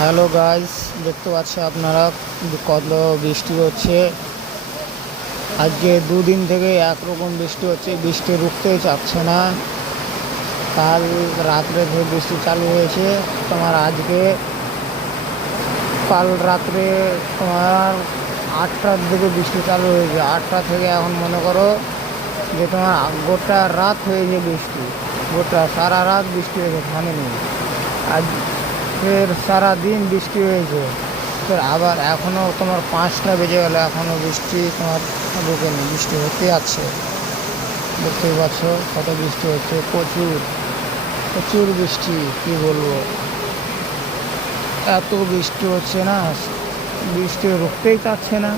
Hello guys, দেখতে পাচ্ছেন আপনারা কত বৃষ্টি হচ্ছে। আজকে দুদিন থেকে একরকম বৃষ্টি হচ্ছে, বৃষ্টি রুখতেই চাচ্ছে না। কাল রাত্রে থেকে বৃষ্টি চালু হয়েছে তোমার, আজকে কাল রাত্রে তোমার 8টার দিকে বৃষ্টি চালু হয়েছে। 8টা থেকে এখন মনে করো যে তোমার গোটা রাত হয়েছে বৃষ্টি, গোটা সারা রাত বৃষ্টি হয়েছে, থামেনি। আজ ফের সারাদিন বৃষ্টি হয়েছে, ফের আবার এখনও তোমার 5টা বেজে গেল, এখনও বৃষ্টি তোমার রুকেনি, বৃষ্টি হতে আছে। দেখতেই পাচ্ছ কত বৃষ্টি হচ্ছে, প্রচুর প্রচুর বৃষ্টি, কি বলবো, এত বৃষ্টি হচ্ছে না, বৃষ্টি রুখতেই চাচ্ছে না,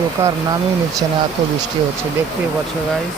রোকার নামই নিচ্ছে না, এত বৃষ্টি হচ্ছে। দেখতেই পাচ্ছ গাইস।